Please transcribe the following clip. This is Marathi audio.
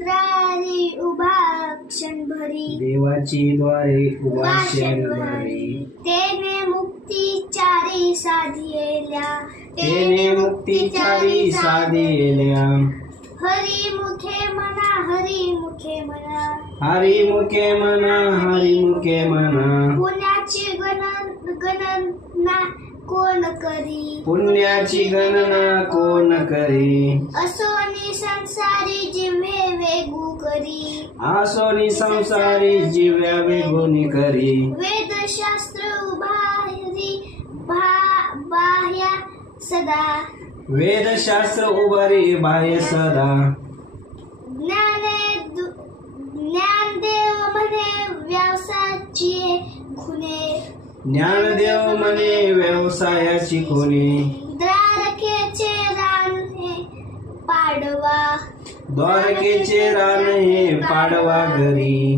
द्वारे उभा क्षणभरी देवाची द्वारे उभा क्षणभरी तेने मुक्तीचारी साधिएल्या तेने मुक्तीचारी साधिएल्या हरिमुखे म्हणा हरिमुखे म्हणा हरिमुखे म्हणा हरिमुखे म्हणा पुण्याची गणना कोण करी पुण्याची गणना कोण करी असोनी संसारी जिव्हे वेगू करी आसोनी संसारी जिव्या वेगुनी करी वेदशास्त्र उभारी बाह्य सदा वेदशास्त्र उभारी बाह्य सदा ज्ञानदेव म्हणे व्यवसायाची खुणे ज्ञानदेव म्हणे व्यवसायाची खुणे द्वारकेचे रान हे पाडवा द्वारकेचे रान हे पाडवा घरी